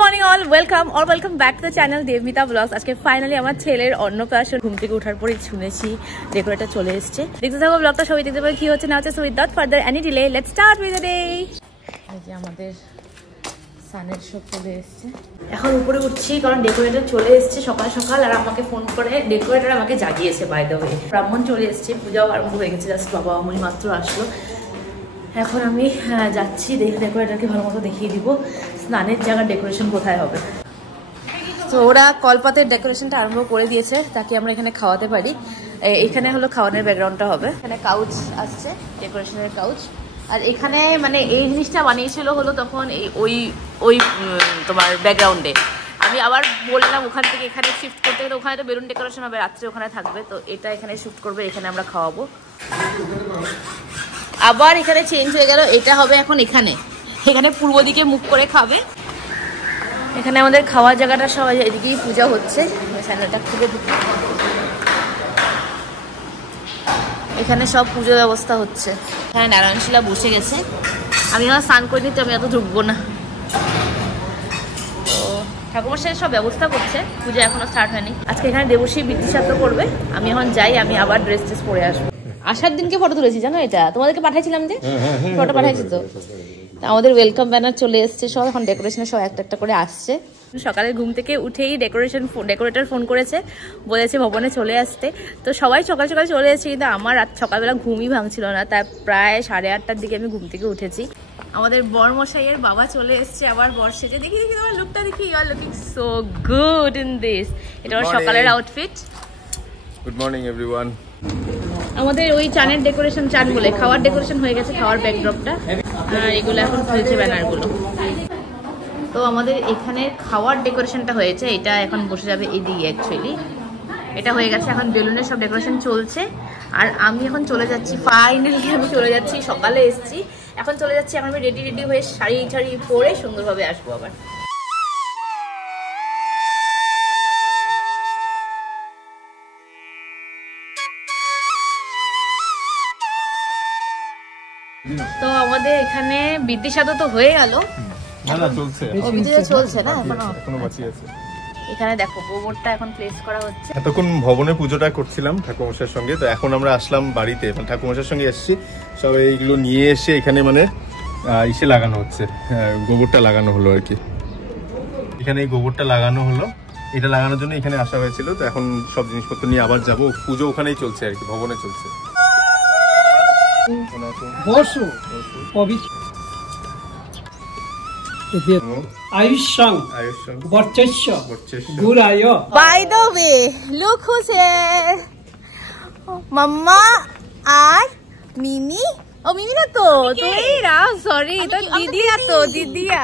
Morning all welcome back to the channel Debmita blogs. আজকে finally আমার ছেলের অন্নপ্রাশন। ঘুম থেকে ওঠার পরে শুনেছি ডেকোরেটর চলে এসেছে। দেখতে থাকো ব্লগটা, সবাই দেখতে পাবে কি হচ্ছে না হচ্ছে। So without further any delay let's start with the day. এই যে আমাদের সানের সব চলে এসেছে। এখন উপরে উঠছি কারণ ডেকোরেটর চলে এসেছে সকাল সকাল, আর আমাকে ফোন করে ডেকোরেটর আমাকে জাগিয়েছে। বাই দ্য ওয়ে ব্রাহ্মণ চলে এসেছে, পূজাও আরম্ভ হয়ে গেছে। জাস্ট বাবা আমি মাত্র আসলো। এখন আমি যাচ্ছি ডেকোরেটরকে ভালো মতো দেখিয়ে দিব স্নানের জায়গার ডেকোরেশন কোথায় হবে। তো ওরা কলপাতের ডেকোরেশনটা আরম্ভ করে দিয়েছে তাকে আমরা এখানে খাওয়াতে পারি। এখানে হলো খাওয়ানোর ব্যাকগ্রাউন্ডটা হবে। এখানে কাউচ আসছে, ডেকোরেশনের কাউচ। আর এখানে মানে এই জিনিসটা বানিয়েছিল হলো তখন ওই তোমার ব্যাকগ্রাউন্ডে। আমি আবার বললাম ওখান থেকে এখানে শিফট করতে গেলে, ওখানে তো বেলুন ডেকোরেশন হবে, রাত্রে ওখানে থাকবে, তো এটা এখানে শিফট করবে, এখানে আমরা খাওয়াবো। আবার এখানে চেঞ্জ হয়ে গেল, এটা হবে এখন এখানে পূর্ব দিকে মুখ করে খাবে। এখানে আমাদের খাওয়ার জায়গাটা সবাই এদিকেই পূজা হচ্ছে। স্যান্ডেলটা খুলে ঢুকি, এখানে সব পুজোর ব্যবস্থা হচ্ছে। হ্যাঁ, নারায়ণশিলা বসে গেছে। আমি আমার স্নান করে নিতে, আমি এত ঢুকবো না। তো ঠাকুরমশাই সব ব্যবস্থা করছে, পুজো এখনো স্টার্ট হয়নি। আজকে এখানে দেবশ্রী বৃদ্ধিসাধ্য করবে। আমি এখন যাই, আমি আবার ড্রেস পরে আসবো। আসার দিনকে ফটো তুলেছি জানো, এটা তোমাদেরকে পাঠাইছিলাম যে ফটো পাঠাইছি। তো আমাদের ওয়েলকাম ব্যানার চলে এসছে সব, এখন ডেকোরেশনের সব একটা একটা করে আসছে। সকালে ঘুম থেকে উঠেই ডেকোরেটর ফোন করেছে, বলেছে ভবনে চলে আসতে। তো সবাই সকাল সকাল চলে এসেছে, কিন্তু আমার রাত সকালবেলা ঘুমই ভাঙছিল না। তার প্রায় 8:30টার দিকে আমি ঘুম থেকে উঠেছি। আমাদের বরমশাইয়ের বাবা চলে এসছে, আবার বর সেজে। দেখি তোমার লুকটা দেখি, you are looking so good in this. এটা আমার সকালের আউটফিট। Good morning everyone. আমাদের ওই চানের ডেকোরেশন, চান বলে খাওয়ার ডেকোরেশন হয়ে গেছে, খাওয়ার ব্যাকড্রপটা। আর এগুলো এখন খুলছে ব্যানারগুলো। তো আমাদের এখানে খাওয়ার ডেকোরেশনটা হয়েছে, এটা এখন বসে যাবে এদিকে। অ্যাকচুয়ালি এটা হয়ে গেছে, এখন বেলুনের সব ডেকোরেশন চলছে। আর আমি এখন চলে যাচ্ছি, ফাইনালি আমি চলে যাচ্ছি। সকালে এসেছি, এখন চলে যাচ্ছি। এখন আমি রেডি হয়ে শাড়ি পরে সুন্দরভাবে আসবো আবার। তো আমাদের এখানে বৃদ্ধিসাধ্য তো হয়ে গেল, চলছে না এখনো বাকি আছে। এখানে দেখো গোবরটা এখন প্লেস করা হচ্ছে। এতক্ষণ ভবনে পুজোটা করছিলাম ঠাকুরমশাইয়ের সঙ্গে, তো এখন আমরা আসলাম বাড়িতে। ঠাকুরমশাইয়ের সঙ্গে এসেছি, সব এইগুলো নিয়ে এসে এখানে মানে ইসে লাগানো হচ্ছে, গোবরটা লাগানো হলো আর কি। এখানে এই গোবরটা লাগানো হলো, এটা লাগানোর জন্য এখানে আসা হয়েছিল। তো এখন সব জিনিসপত্র নিয়ে আবার যাবো। পুজো ওখানেই চলছে আর কি, ভবনে চলছে। By the way, look who's here. Mama আর মিমি। ও মিমি না তো, তুই রাও, সরি, তো দিদিয়া। তো দিদিয়া,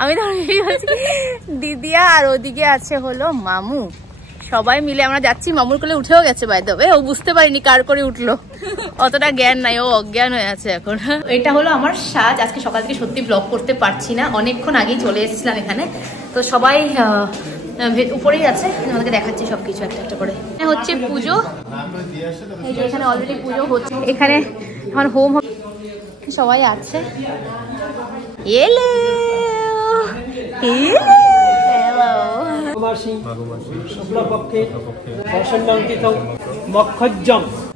আমি তো দিদিয়া। আর ওদিকে আছে হলো মামু। সবাই মিলে আমরা যাচ্ছি। মামুর কোলে উঠেও গেছে বাই দ্য ওয়ে, ও বুঝতে পারিনি কার করে উঠলো, অতটা জ্ঞান নাই, ও অজ্ঞান হয়ে আছে এখন। এটা হলো আমার সাজ। আজকে সকাল থেকে সত্যি ব্লগ করতে পারছি না, অনেকক্ষণ আগেই চলে এসেছিলাম এখানে। তো সবাই উপরেই আছে, আমাদেরকে দেখাচ্ছি সবকিছু একটা একটা করে। হচ্ছে পুজো, এই যে এখানে অলরেডি পুজো হচ্ছে। এখানে আমার হোম সবাই আছে। এলে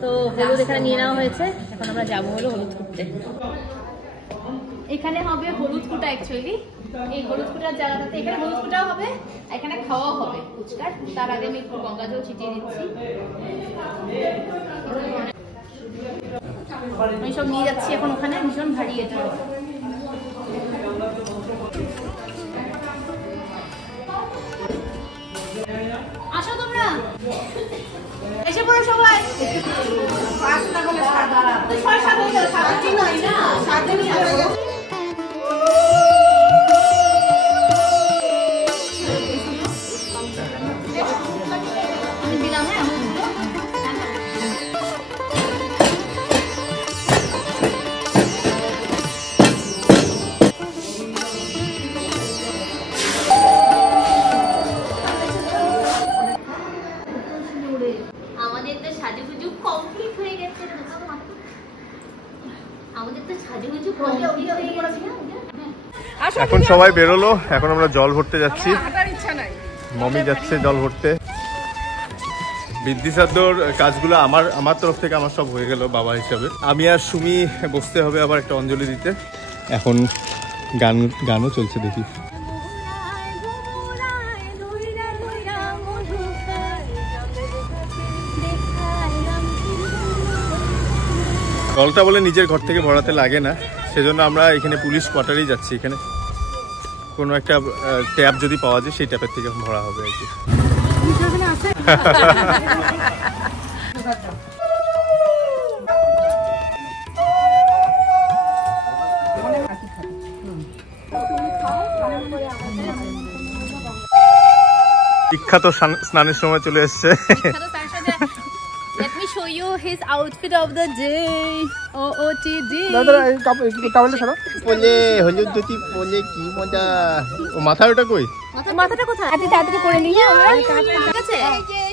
তো হলুদ এখানে নিয়ে নেওয়া হয়েছে। এখন আমরা যাবো হলো হলুদ কুটতে। এখানে হবে হলুদ কুটা। অ্যাকচুয়ালি এই হলুদ কুটার জায়গাটাতে এখানে হলুদ কুটাও হবে, এখানে খাওয়াও হবে ফুচকার। তার আগে আমি একটু গঙ্গা জল ছিটিয়ে দিচ্ছি। আমি সব নিয়ে যাচ্ছি এখন ওখানে, ভীষণ ভারী এটা। আসো তোমরা, এসে পড়ো সবাই। আমাদের তো সাজুগুজু কমপ্লিট হয়ে গেছে। আমাদের তো সাজুগুজু কমপ্লিট হয়ে গেছে। এখন সবাই বেরোলো, এখন আমরা জল ভরতে যাচ্ছি। মমি যাচ্ছে জল ভরতে। বৃদ্ধিসাধ্যর কাজগুলো আমার তরফ থেকে আমার সব হয়ে গেল বাবা হিসাবে। আমি আর সুমি বসতে হবে আবার একটা অঞ্জলি দিতে। এখন গানও চলছে দেখি। জলটা বলে নিজের ঘর থেকে ভরাতে লাগে না, সেজন্য আমরা এখানে পুলিশ কোয়ার্টারেই যাচ্ছি। এখানে কোনো একটা ট্যাপ যদি পাওয়া যায় সেই ট্যাপের থেকে ভরা হবে আর কি। বিখ্যাত স্নানের সময় চলে এসছে। Let me show you his outfit of the day. OOTD. বলে হলুদ ধুতি বলে কি মজা। ও মাথার ওটা কই? মাথাটা কোথায়? তাড়াতাড়ি করে নিয়ে আমরা ঠিক আছে?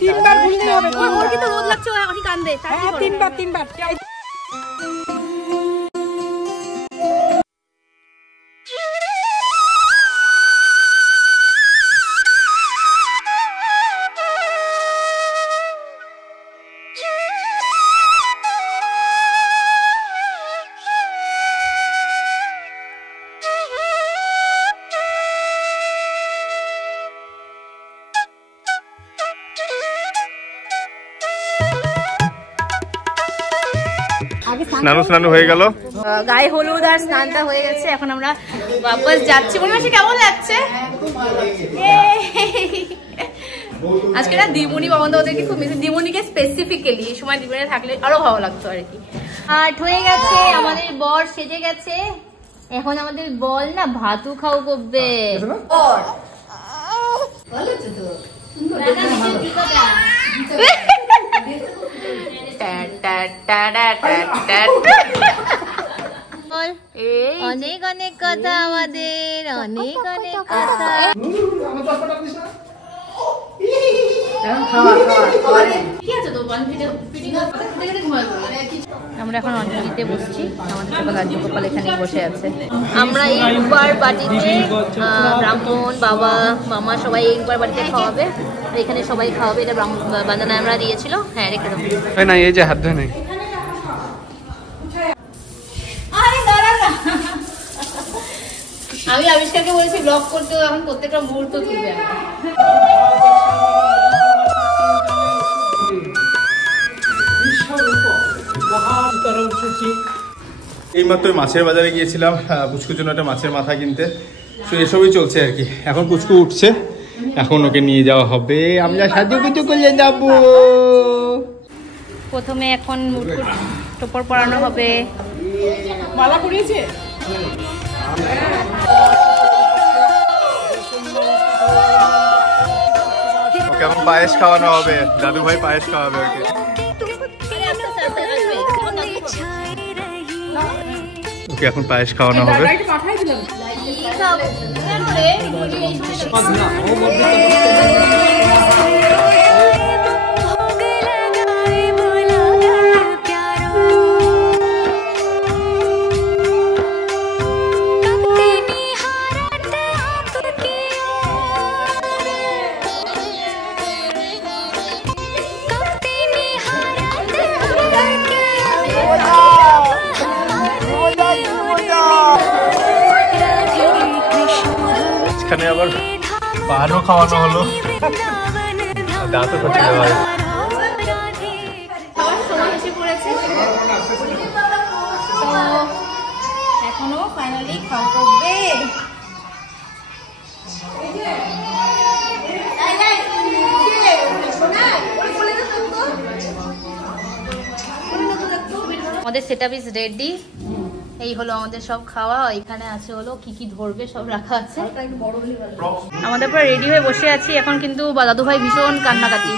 তিনবার ঘুরতে হবে। ওর কি তো রোদ লাগছে, ও এখন কান্দে। তিনবার। স্নান হয়ে গেল, গায়ে হলুদ আর স্নানটা হয়ে গেছে। এখন আমরা বাপস যাচ্ছি। মনে হয় কেমন লাগছে আজকে না? দিমুনি বাবন ওদেরকে খুব মিস। দিমুনিকে স্পেসিফিক্যালি এই সময় দিমুনি থাকলে আরো ভালো লাগতো আর কি। আর হয়ে গেছে, আমাদের বর সেজে গেছে। এখন আমাদের বল না ভাতু খাও করবে। অনেক অনেক কথা আমাদের, অনেক কথা। আমরা এখন অঞ্জলিতে বসছি। আমাদের সবাই রাজ্যগোপাল এখানেই বসে আছে। আমরা এইবার বাড়িতে ব্রাহ্মণ বাবা মামা সবাই একবার বাড়িতে খাওয়াবে। এখানে সবাই খাওয়াবে। এটা বান্দানা আমরা দিয়েছিল। হ্যাঁ রেখে দেবো না, এই যে হাত ধরে নেই। আমি আবিষ্কারকে বলেছি ব্লগ করতে, এখন প্রত্যেকটা মুহূর্ত তুলবে। এইমাত্র মাছের বাজারে গিয়েছিলাম পুচকুর জন্য একটা মাছের মাথা কিনতে। তো এসবই চলছে আর কি। এখন পুচকু উঠছে, এখন ওকে নিয়ে যাওয়া হবে। আমরা সাজুগুজু করলে যাবো। প্রথমে এখন মুকুট টোপর পরানো হবে। মালা পরিয়েছে। ওকে এখন পায়েস খাওয়ানো হবে। দাদু ভাই পায়েস খাওয়াবে ওকে। ওকে এখন পায়েস খাওয়ানো হবে। এখানে আবার পানও খাওয়ানো হলো, দাঁতও ফেটে দেওয়া হয়। এখনো ফাইনালি খাওয়া করবে। আমাদের সেটআপ ইজ রেডি। এই হলো আমাদের সব খাওয়া। এখানে আছে হলো কি কি ধরবে সব রাখা আছে। আমাদের পুরো রেডি হয়ে বসে আছি এখন, কিন্তু দাদু ভাই ভীষণ কান্নাকাটি।